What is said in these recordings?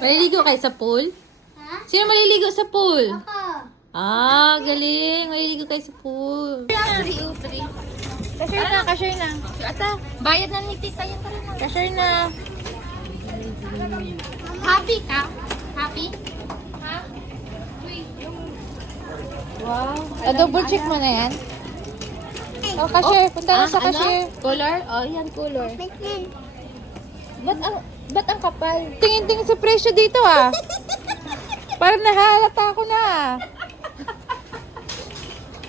Maliligo kayo sa pool? Ha? Sino maliligo sa pool? Ako. Ah, galing. Maliligo kayo sa pool. Cashier na, cashier na. Ata, bayad na ni tita yan tara na. Cashier na. Happy ka? Happy? Ha? Wow. Double check mo na yan. Oh, cashier. Punta na sa cashier. Color? Oh, yan color. Ba't ang kapal? Tingin-tingin sa presyo dito ah. Parang nahalata ako na ah.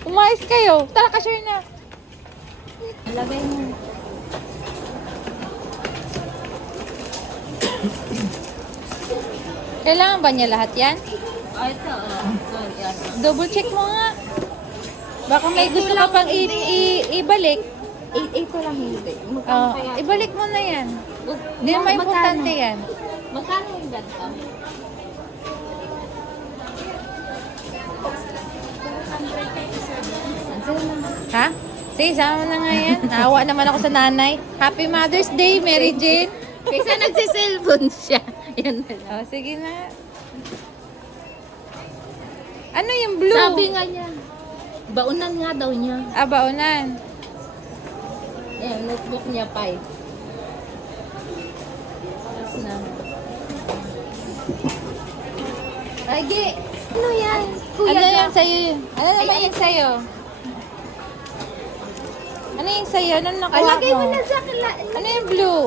Umayos kayo. Tara, cashier na. Lagay mo. Kailangan ba niya lahat yan? Oh, ito. Yan. Double check mo nga. Baka may gusto ka pang ibalik. Ito lang hindi. Oh, ibalik mo na yan. Hindi naman importante yan. Magkano yung ganito? Ha? Sige, sama na nga yan. Naawa naman ako sa nanay. Happy Mother's Day, Mary Jane. Kaysa nagsiselfon siya. Yan na lang. Oh, sige na. Ano yung blue? Sabi nga niya. Baunan nga daw niya. Ah, baunan. Ayan, notebook niya 5. Tapos na. Agi! Ano yan? Kuya Ano ka? yung sa'yo? Ano naman yung sa'yo? Ano yung sa'yo? Ano nakuha Alagay mo mo? na sa Ano yung blue?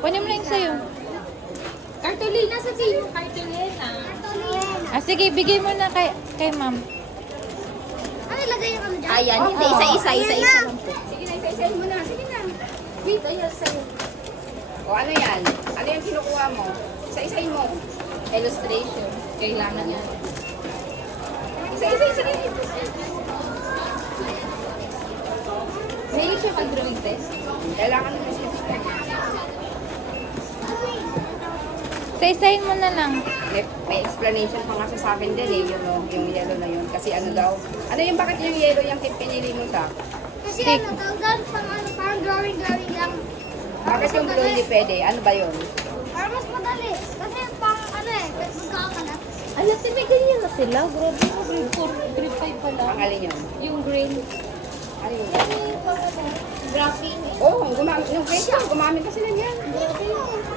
Kunin mo na yung sa'yo. Cartolina sa sa'yo. Cartolina. Ah, sige, bigay mo na kay ma'am. Ano ilagay yung ano dyan? Ayan, hindi. Oo. Isa-isa. Isa-isa lang po. Sige na, isa-isahin mo na. Sige na. Wait, ayan sa'yo. O ano yan? Ano yung kinukuha mo? Isa-isahin mo. Illustration. Kailangan yan. Isa-isa rin. May siya mag-drawing test? Kailangan mo kasi. Sa-isahin mo na lang. May explanation pa nga siya sa akin din eh, yung yellow na yun. Kasi ano daw, ano yung bakit yung yellow yung pinili mo sa? Kasi ano, tawag pang ano, parang drawing lang. Bakit yung blue hindi pwede? Ano ba yun? Para mas madali. Kasi pang ano eh, magkakalat. Alam, may ganyan na sila. Grabe mo, grade 4, grade 5 pa lang. Ang alin yun? Yung green. Ano yun? Graphing. Oo, gumamit. Yung grade lang, gumamit na sila niyan.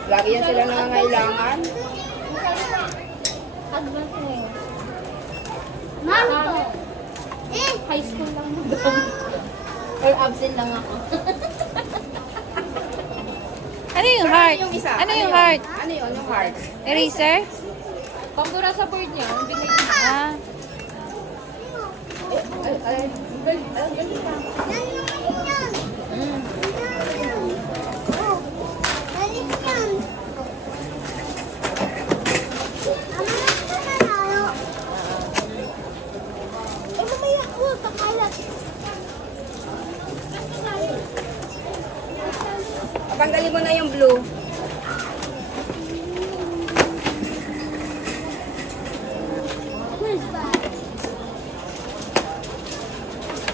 Lagi yan sila nangangailangan. Advance na yun. Ma'am, High school lang mo doon. Or absent lang ako. Ano yung heart? Yung isa. Ano yung yun? heart? Ano yun? Yung heart. Eraser? Pambura sa board niya. Binigay Ah. yan yung ano yan. Mm. Oh, galing yan. Ano na nanalo? Eh, mamaya ko, kakalat. Tanggalin mo na yung blue.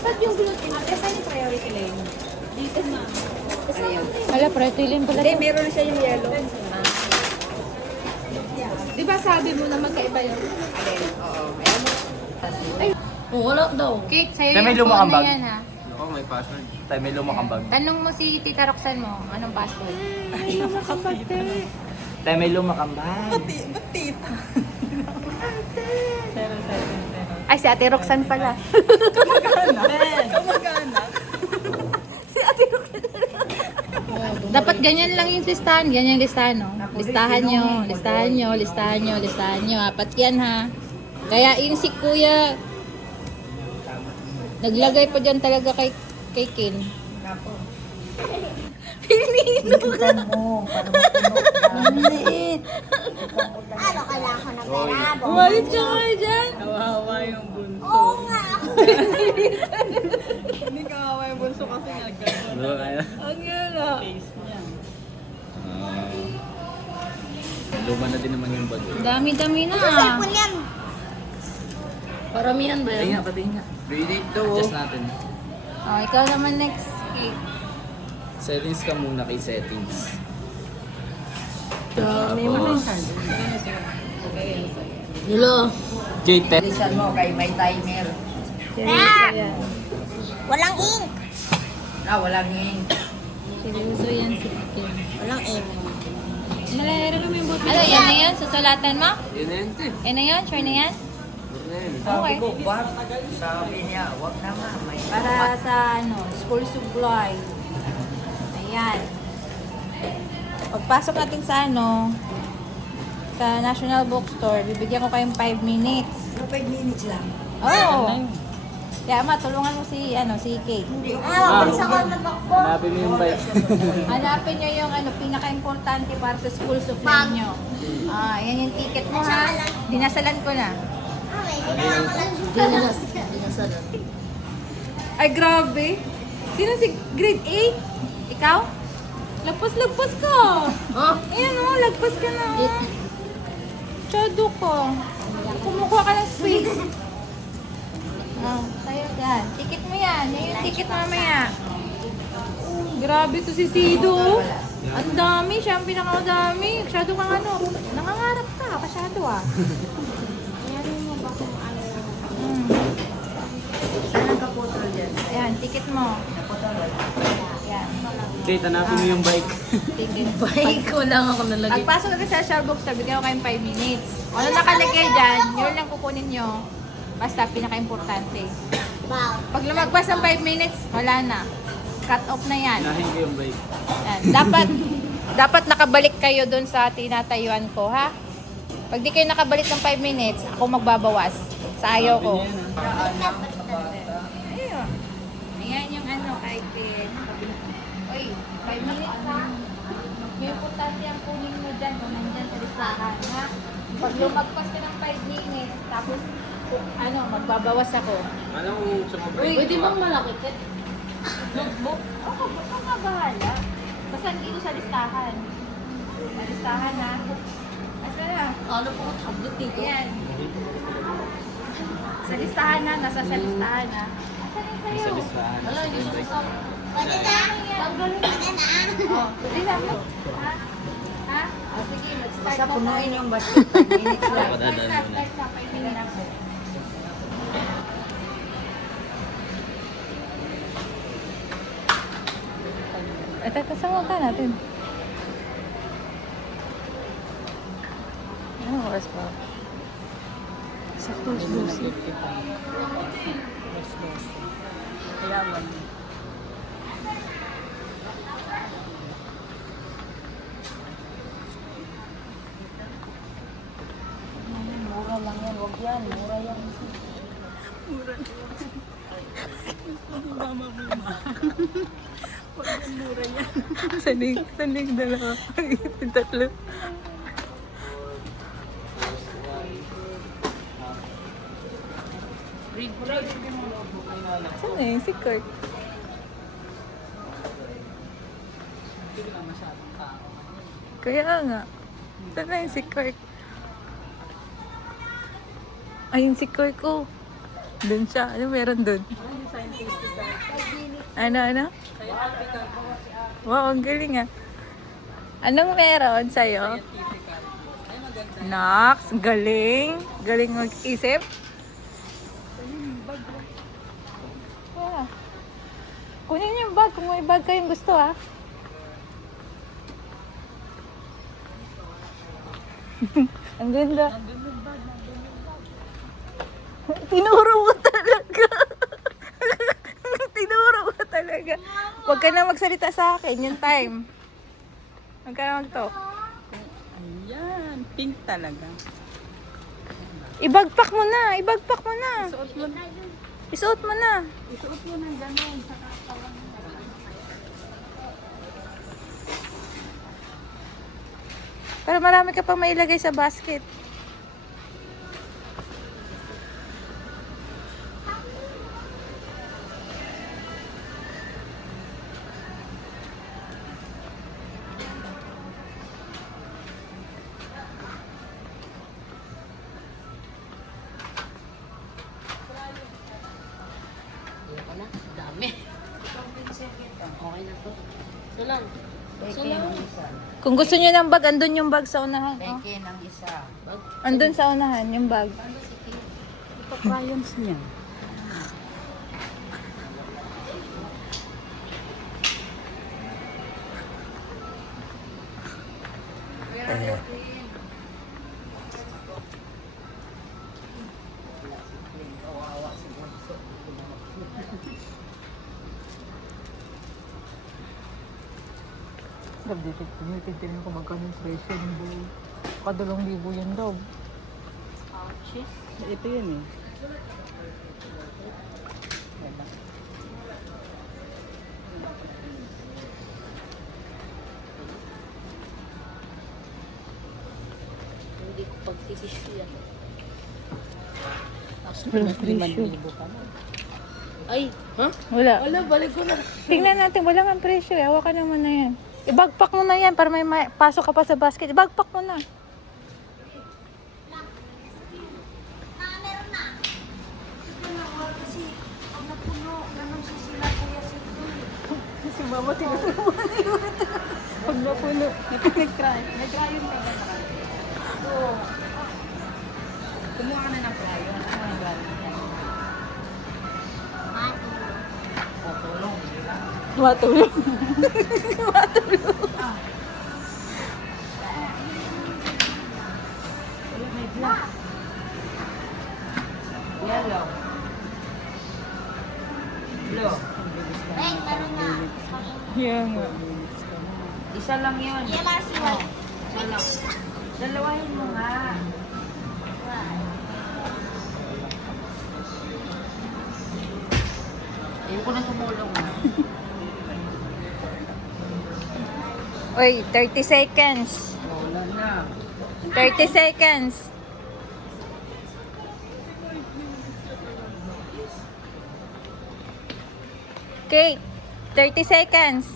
Ba't yung blue? Saan yung priority lane? Dito na. Ano yun? Wala, pretilin pala. Hindi, meron na siya yung yellow. Di ba sabi mo na magkaiba yun? Alin? Oo. Ayan. Oh, wala daw. Kate, sa'yo Tayo may yung lumang phone na bag. yan ha. Oo, may password. Tayo may lumang bag. Tanong mo si Tita Roxanne mo, anong password? Tayo may lumang bag. Ay, si Ate Roxanne pala. Dapat ganyan lang yung listahan. Ganyan yung listahan, no? Listahan nyo, listahan nyo, listahan nyo, listahan nyo. Apat yan, ha? Kaya yung si Kuya, naglagay pa dyan talaga kay Kin. Ano kala ko na berabo? Umalit ka kayo dyan. Kawawa yung bunso. Oo nga. Hindi kawawa yung bunso kasi nagkakaroon. Ang gala. Face niya. Luma na din naman yung bag. Dami-dami na. Cellphone yan. Paramihan ba Pati yun? nga, pati nga. Read it daw. Adjust natin. Oh, ikaw naman next. Kate. Settings ka muna kay settings. Jate. Bilisan mo kay may timer. Seryoso yan. Walang ink. Walang ink. Seryoso yan si Kim. Walang ink. Malahero naman yung buti. Ano, yan na yan? Susulatan mo? Yun na yun, te. Yan na yan? Sure na yan? Yun na yun. Okay. Sabi niya, wag naman. May Para sa ano, school supply. Ayan. Pagpasok natin sa ano, sa National Bookstore, bibigyan ko kayong 5 minutes. 5 minutes lang. Oo. Kaya ma, tulungan mo si, ano, si Kate. Mabilis ako matakbo. Hanapin mo yung bike. Hanapin nyo yung ano, pinaka-importante para sa school supply nyo. Yan yung ticket mo ha. Dinasalan ko na. Ay, grabe. Sino si grade 8? Ikaw? Lagpas ka. Ayan o, lagpas ka na. Chodo ko. Kumukuha ka ng space. Tayo yan. Ticket mo yan. Yan yung ticket mamaya. Grabe to si Sido. Ang dami. Siya ang pinakamadami. Masyado kang ano. Nangangarap ka. Masyado ah. Saan ang kaputol dyan? Yan, ticket mo. Yan. Jate, hanapin mo yung bike. Ticket. Bike ko lang ako nalagay. Pagpasok ka sa Shell Bookstore, bigyan ko kayong 5 minutes. Ano nakalagay dyan, yun lang kukunin nyo. Basta pinaka-importante. Wow. Pag lumagpas ng 5 minutes, wala na. Cut off na yan. Hinahin ko yung bike. Yan. Dapat nakabalik kayo dun sa tinatayuan ko, ha? Pag di kayo nakabalik ng 5 minutes, ako magbabawas. Sa ayaw ko. Ayun. Ayan yung ano, kay Ken. Uy, 5 minutes ha. May importante ang kunin mo dyan kung nandyan sa listahan, ha? Pag lumagpas ka ng 5 minutes, tapos ano, magbabawas ako. Alam mo, sumabay. Pwede bang malaki? Notebook? Oo, baka nga bahala. Basta dito sa listahan. Sa listahan, ha? Asa na? Ano po tablet dito? Ayan. Sa listahan na, nasa sa listahan na. Asan yung sa'yo? Sa listahan. Wala, hindi siya kasama. Pwede na. Tanggalin mo. Pwede na. Oh, pwede na mo. Ha? Ha? Oh, sige, mag-start Basta na punuin tayo. yung basket. 5 minutes lang. Start na, start na. 5 minutes na po. Ito, kasama ka natin. Anong oras pa? Sakto, 12. Yaman. Mura lang yan, wag yan. Mura yan. Sanig dalawa. Tatlo. Saan na yun? Si Kurt. Kaya nga. Saan na yun si Kurt? Ayun si Kurt ko. Doon siya. Ano meron doon? Ano? Wow, ang galing ah. Anong meron sa'yo? Nox, galing. Galing mag-isip. Ah. Kunin yung bag kung may bag kayong gusto ah. Ang ganda. Tinuro mo talaga. Tinuro mo talaga. Huwag ka na magsalita sa akin yung time. Huwag ka na mag-talk. Ayan, pink talaga. Ibagpak mo na. Ibagpak mo na. Suot mo na. Isuot mo na. Isuot mo ng gano'n. Para marami ka pang mailagay sa basket. Dami. Okay na to. Ito lang. Kung gusto niyo ng bag, andun yung bag sa unahan. Oh. Peke ng isa. Andun sa unahan yung bag. Ito crayons niya. Tinitignan ko magkano yung presyo ng buo. Kadalawang libo yan daw. Ito yun eh. Hindi ko pagsisisiyan. Walang presyo. Ay, ha? Wala. Wala, balik ko na. Tingnan natin, wala nga presyo eh. Hawakan naman na yan. I-bagpack mo na yan para may pasok ka pa sa basket. I-bagpack mo na. Si mama tinuturuan na yun. Pag napuno. Nag-crayon ka ba naman? Oo. Kumuha ka na ng crayon. Ano ang gano'n yan? Matulog. Yellow. Blue. Beng, meron na. Yan nga. Isa lang yun. Yan lang si Wal. Isa lang. Dalawahin mo nga. Ayoko na tumulong ah. Oy, 30 seconds. Wala na. 30 seconds. Okay, 30 seconds.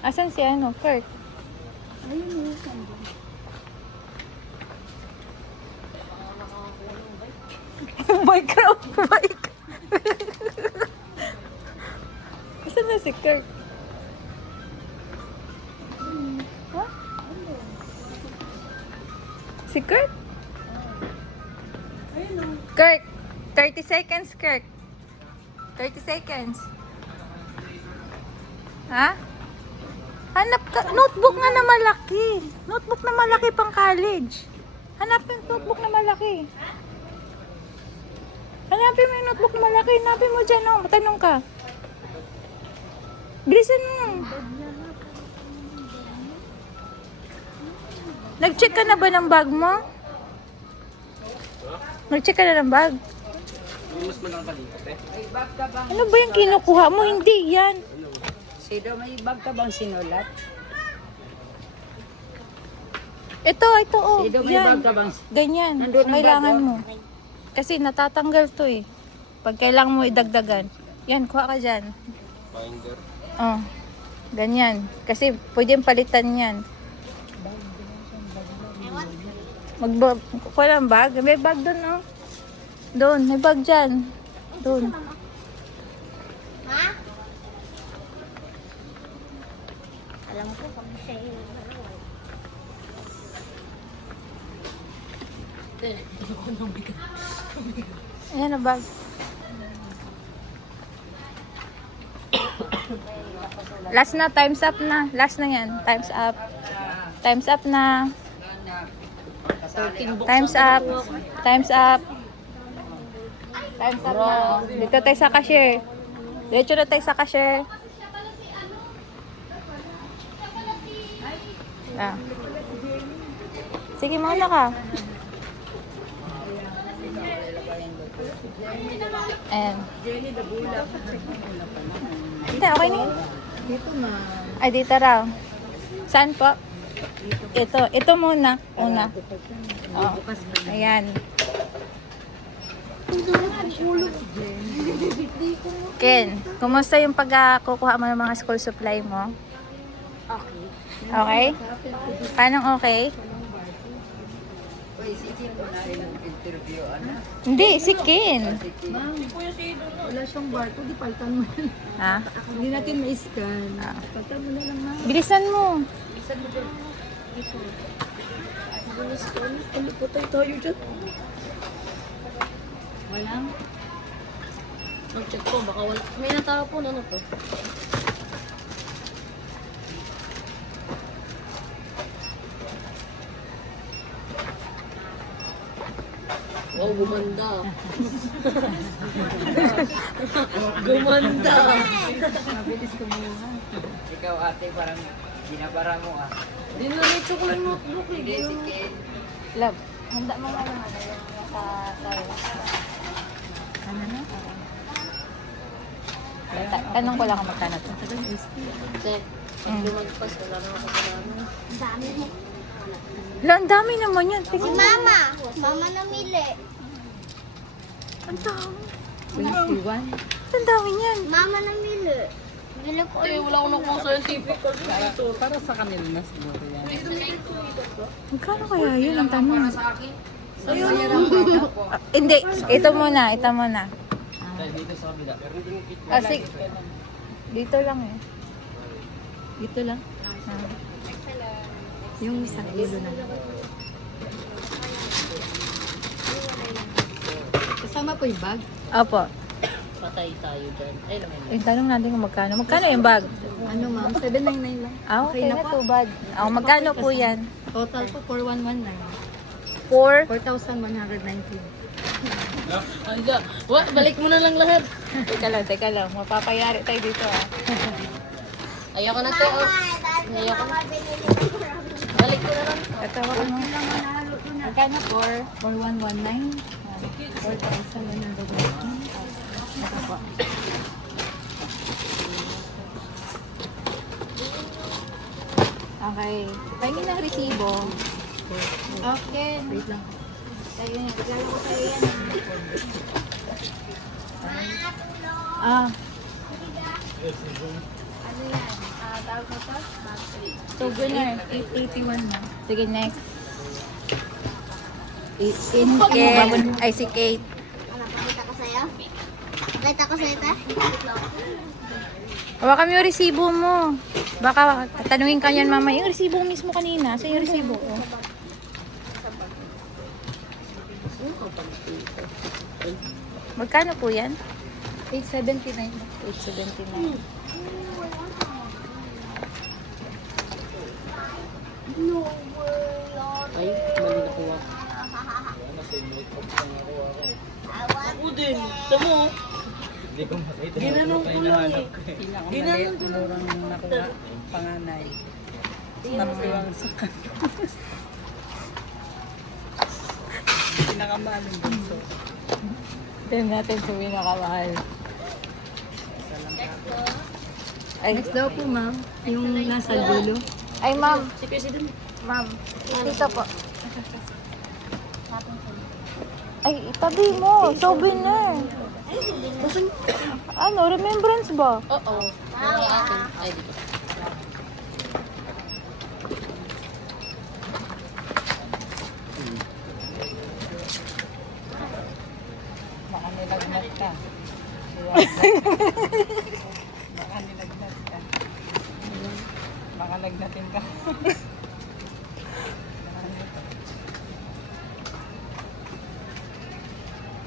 Asan si ano, Kurt? Bike raw, bike. Asan na si Kurt? Huh? Si Kurt? Kurt, 30 seconds, Kurt. 30 seconds. Ha? Hanap ka, notebook nga na malaki. Notebook na malaki pang college. Hanapin yung notebook na malaki. Hanapin mo yung notebook na malaki. Hanapin mo dyan, oh. Matanong ka. Bilisan mo. Nag-check ka na ba ng bag mo? Nag-check ka na ng bag? Mas malang pa dito, eh. May bag ka bang... Ano ba yung kinukuha mo? Hindi yan. Sido, may bag ka bang sinulat? Ito, oh. Sido, may Yan. bag ka bang... Ganyan. Nandun ang Kailangan bag, mo. Kasi natatanggal to eh. Pag kailangan mo idagdagan. Yan, kuha ka dyan. Binder. Oh. Ganyan. Kasi pwedeng palitan yan. Kuha ng bag. May bag doon, oh. Doon, may bag dyan. Doon. Ha? Alam ko kung siya yung Ayan na bag. Last na, time's up na. Last na yan. Time's up. Time's up na. Time's up. Time's up. Time's up na. Dito tayo sa cashier. Diretso na tayo sa cashier. Ah. Sige, mauna ka. Ayan. Hindi, okay na yun. Dito na. Ay, dito raw. Saan po? Ito muna. Una. Oh. Ayan. Ken, kumusta yung pagkukuha mo ng mga school supply mo? Okay. Okay? Paano okay? Hindi, si Ken. Wala siyang barcode, di paltan mo yan. Ha? Hindi natin ma-scan. Paltan mo na lang na. Bilisan mo. Ano po tayo dyan? Walang. Mag-check ko, baka wala. May natapon, ano to? Wow, gumanda. Gumanda. Ikaw ate, parang binabara mo ah. Dinaretso ko lang notebook eh. Hindi, si Ken. Love, handa mo nga naman yung nasa toilet. Ano na? Tanong ko lang kung magkano to. Check. Pag lumagpas, wala na ako sa ano. Ang dami mo. Ang dami naman yan. Si Mama. Mama namili. Ang dami. 21. Ang dami niyan. Mama namili. Bili ko Eh, wala ko nakuha scientific kasi ito. Para sa kanila na siguro yan. Magkano kaya yun ang tanong? Ayun. Hindi, ito muna, ito muna. Dito sa kabila. Kasi, dito lang eh. Dito lang. Yung isang kilo na lang. Kasama po yung bag. Opo. Patay tayo dyan. Ay, naman. Yung tanong natin kung magkano. Magkano yung bag? Ano ma'am? 799 lang. Ah, okay Okay na na, po. too bad. Ah, magkano po yan? Total po 4119. 4? 4,190. Anda. What? Balik mo na lang lahat. Teka lang. Mapapayari tayo dito ah. Ayoko na to. Ayoko na. Balik ko na lang. Katawa ka mo. Magkano? 4119. 4,190. Ito po. Okay. Pahingin ng resibo. Okay. Wait lang. Tayo yan. Regalo ko sa'yo yan. Ah, Ano yan? Tawag mo to? so winner. 881 na. Sige, next. Ken. Ay, si Kate. Ano, pakita ko sa'yo? Pakita ko sa'yo, ta? Hawakan mo yung resibo mo. Baka tatanungin ka yan, mama. Yung resibo mismo kanina. Saan yung resibo ko? Magkano po yan? 879. 879. No way. Ay, mali na kuha. Ako din. Tamo. Hindi ko makita. Ginanong ko lang eh. Pinakamaliit murang nakuha. Panganay. Tapos yung sa pinakamaling bunso. Tignan natin sa pinakamahal. Ay, Next daw po ma'am, yung nasa dulo. ay ma'am. Si President. Ma'am. Dito po. Ay, itabi mo. Souvenir. Ano, remembrance ba? Oo. Yung akin. Ay, dito. Baka nilagnat ka. Baka nilagnat ka. Baka lagnatin ka.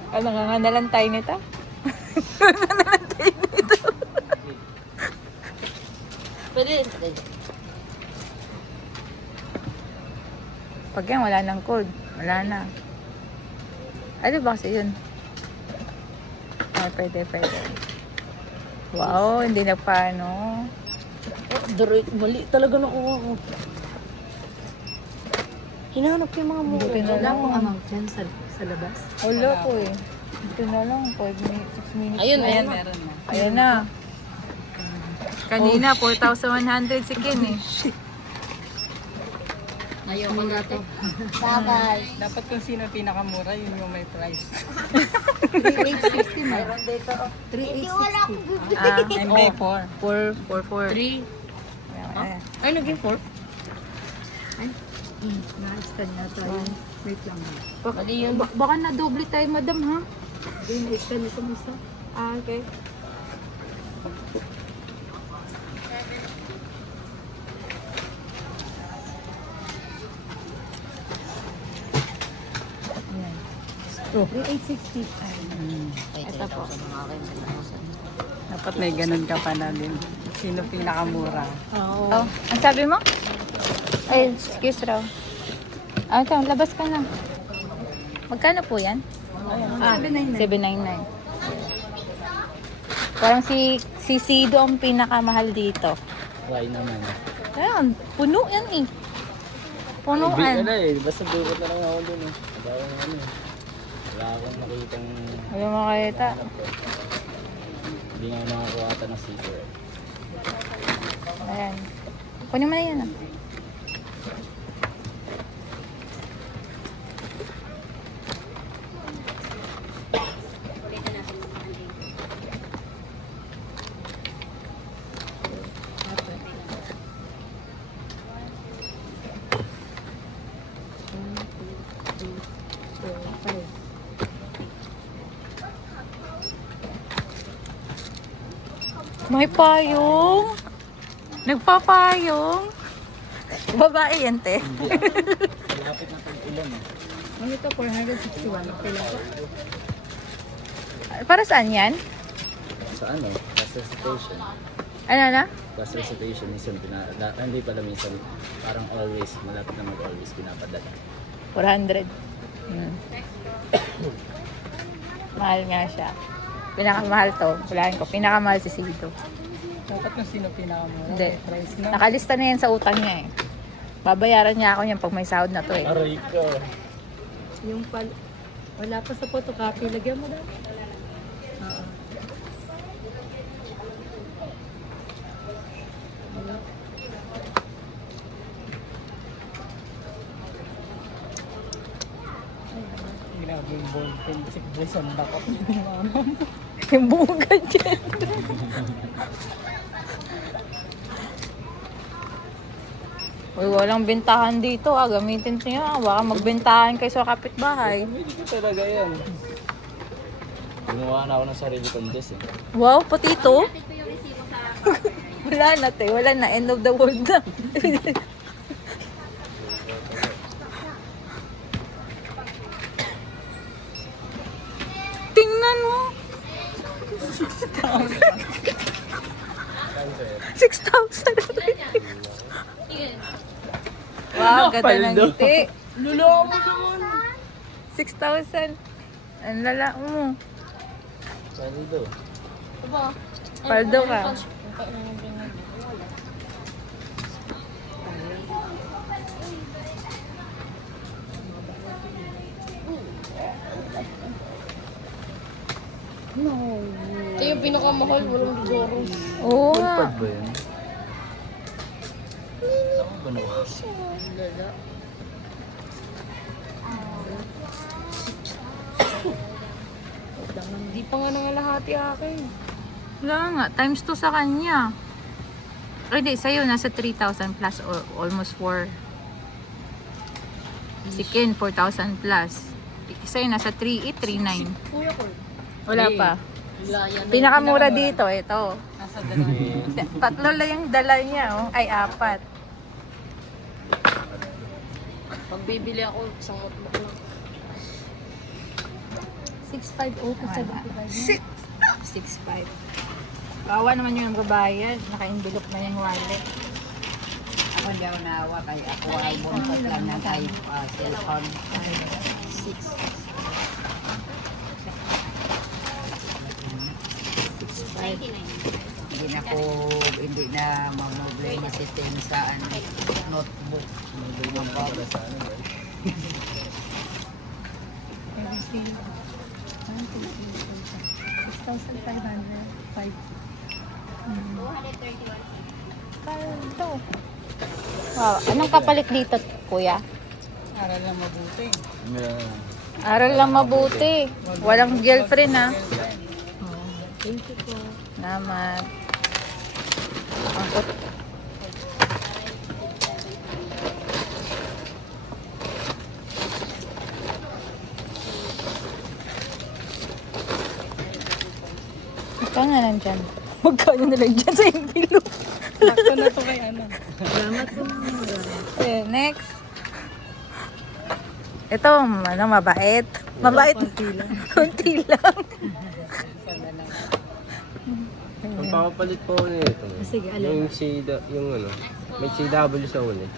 Ano nga nga nalang tayo nito? Pwede rin. Pwede. Pag yan, wala nang code. Wala na. Ano ba kasi yun? Ay, pwede. Wow, hindi na paano. Mali talaga nakuha ko. Hinahanap ko yung mga mura. Buti na Wala lang. pong amount dyan sa labas. Wala po eh. Buti na lang. 5 minutes, 6 minutes. Ayun, na. ayan. Meron na. Ayan na. Kanina, 4,100 si Ken eh. Ayoko na to. Babay. Dapat kung sino pinakamura, yun yung may price. 3860 ma'am. Hindi wala akong 3860. Ah, MB 4. 4. 3. Ayan. Ay, naging 4? Na-scan na tayo. Wait lang. Mali yun. Baka na doble tayo, madam, ha? Hindi, isa nito isa. Ah, okay. Oh. 860. Ito po. Dapat may ganun ka pa na din. Sino pinakamura? Oh, ang sabi mo? Ay, excuse raw. Ah, ito, labas ka na. Magkano po yan? Ah, 799. Parang si Sido ang pinakamahal dito. Try naman. Ayan, puno yan eh. Big Punuan. na eh. Basta durot na lang ako dun eh. Wala akong ano eh. Wala akong nakitang... Wala mo makita. Hindi nga nakakuha ata ng sticker. Ayan. Kunin mo na yan ah. May payong. Nagpapayong. Babae yan, te. Malapit na pag-ulan eh. Ano ito? 461. Okay lang po. Para saan yan? Sa ano? Class recitation. Ano na? Class recitation. Minsan hindi pala minsan. Parang always. Malapit na mag-always pinapadala. 400. Mahal nga siya. Pinakamahal to. Walain ko. Pinakamahal si Sido. Dapat na sino pinakamura? Hindi. May price na. Nakalista na yan sa utang niya eh. Babayaran niya ako yan pag may sahod na to eh. Aray ko. Yung wala pa sa photocopy. Lagyan mo daw. Oo. Grabe yung ball pen. Sikbol sa dakot ni mama. Yung bunga dyan. Uy, walang bentahan dito ah. Gamitin niyo ah. Baka magbentahan kayo sa kapitbahay. Hindi ko talaga yan. Gumawa na ako ng sarili kong dish eh. Wow, pati ito? Wala na te. Wala na. End of the world na. Tingnan mo. 6,000. Wow, ganda ng ngiti. Luloko naman! 6,000. Ang lala mo. Paldo. Paldo ka. Ito yung pinakamahal, walang ligoro. Oo nga. Pag ba yun? Tama ba na ba? Hindi pa nga nangalahati akin. Wala nga. Times 2 sa kanya. Ay, di. Sa'yo, nasa 3,000 plus or almost 4. Si Ken, 4,000 plus. Sa'yo, nasa 3,800, 3,900. Kuya ko. Wala pa. Wala yan. Pinakamura dito, ito. Nasa dalawa. Tatlo lang yung dala niya, oh. Ay, 4. Pag bibili ako, isang notebook lang. 650 to 75. 6,500. Kawa naman yung babayad. Naka-envelope na yung wallet. Ako hindi ako naawa kay ako ay bumpas lang ng cellphone. 99. Hindi na problema system sa notebook. Para sa ano ba? 6,505. Ito. Wow. Anong kapalit dito, kuya? Aral lang mabuti. Meron na. Aral lang mabuti. Walang girlfriend, ha? Thank you po. Salamat. Magkano na lang dyan? Magkano na lang dyan sa envelope? Sakto na to kay ano. Okay, next. Ito, ano, mabait. Mabait. Konti lang. Kunti lang. Ang papapalit po ako nito. Sige, Yung shade, yung ano, may CW sa ulit.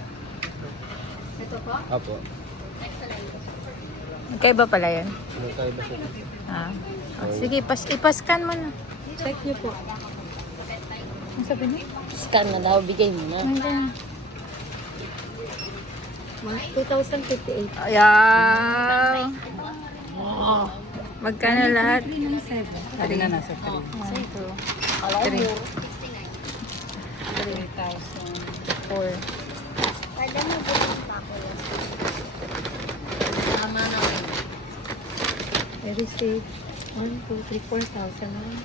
Ito po? Apo. Magkaiba pala yan. Ano tayo ba siya? Ah. Sige, ipascan mo na. Check niyo po. Ano sabi niya? Scan na daw, bigay mo na. Nandiyan. 2,058. Ayan. Magkano lahat? Sabi na nasa 3. 3. 4. Pwede mo bilhin pa ako. I received 1, 2, 3, 4,000 na lang.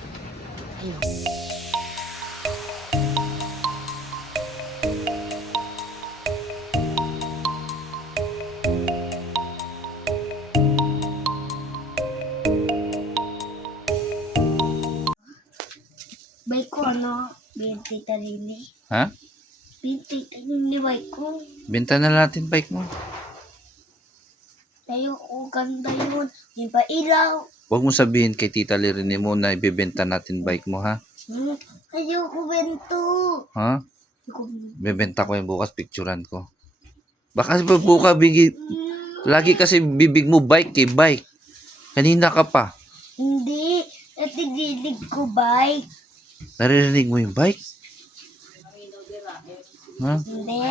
Bike ko ano, binti tarini. Ha? Binti tarini bike ko. Benta na natin bike mo. Tayo ko ganda yun. Di ba ilaw? Huwag mo sabihin kay Tita Lirene mo na ibebenta natin bike mo, ha? Tayo ko bento. Ha? Bebenta ko yung bukas, picturean ko. Baka buka lagi kasi bibig mo bike bike. Kanina ka pa. Hindi. Natidilig ko bike. Naririnig mo yung bike? Ha? Hindi.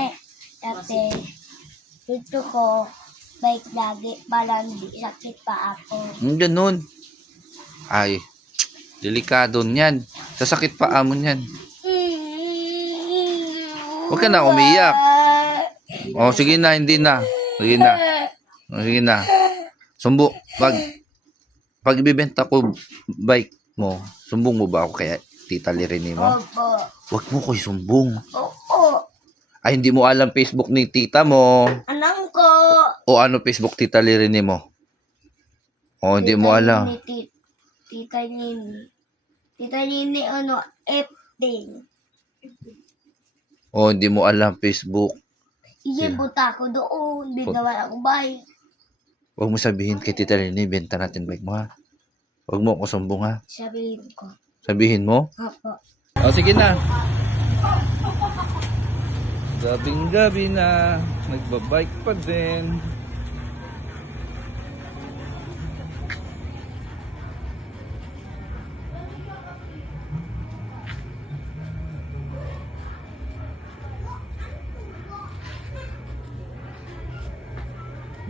Kasi dito ko bike lagi para hindi sakit pa ako. Ganun. Ay, delikado niyan. Sasakit pa amon yan. Huwag ka na umiyak. Oh, sige na, hindi na. Sige na. Oh, sige na. Sumbo, pag ibibenta ko bike mo, sumbong mo ba ako kaya Tita Lirene mo? Opo. Huwag mo ko isumbong. Oo. Ay, hindi mo alam Facebook ni tita mo. Anong ko? O ano Facebook Tita Lirene mo? O, hindi mo alam. Tita Nini. Tita Nini, ano, F-Ding. O, hindi mo alam Facebook. Iyabuta ko doon. Binawan ako bike. Huwag mo sabihin kay Tita Lirene, benta natin bike mo, ha? Huwag mo ako sumbong, ha? Sabihin ko. Sabihin mo? Opo. O, sige na. Gabing-gabi na. Nagbabike pa din.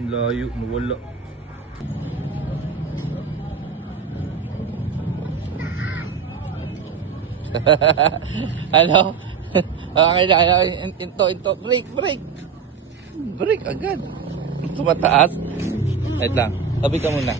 Layo, nawala. Ano? Okay na, into, break. Break agad. Tumataas. Wait lang, tabi ka muna.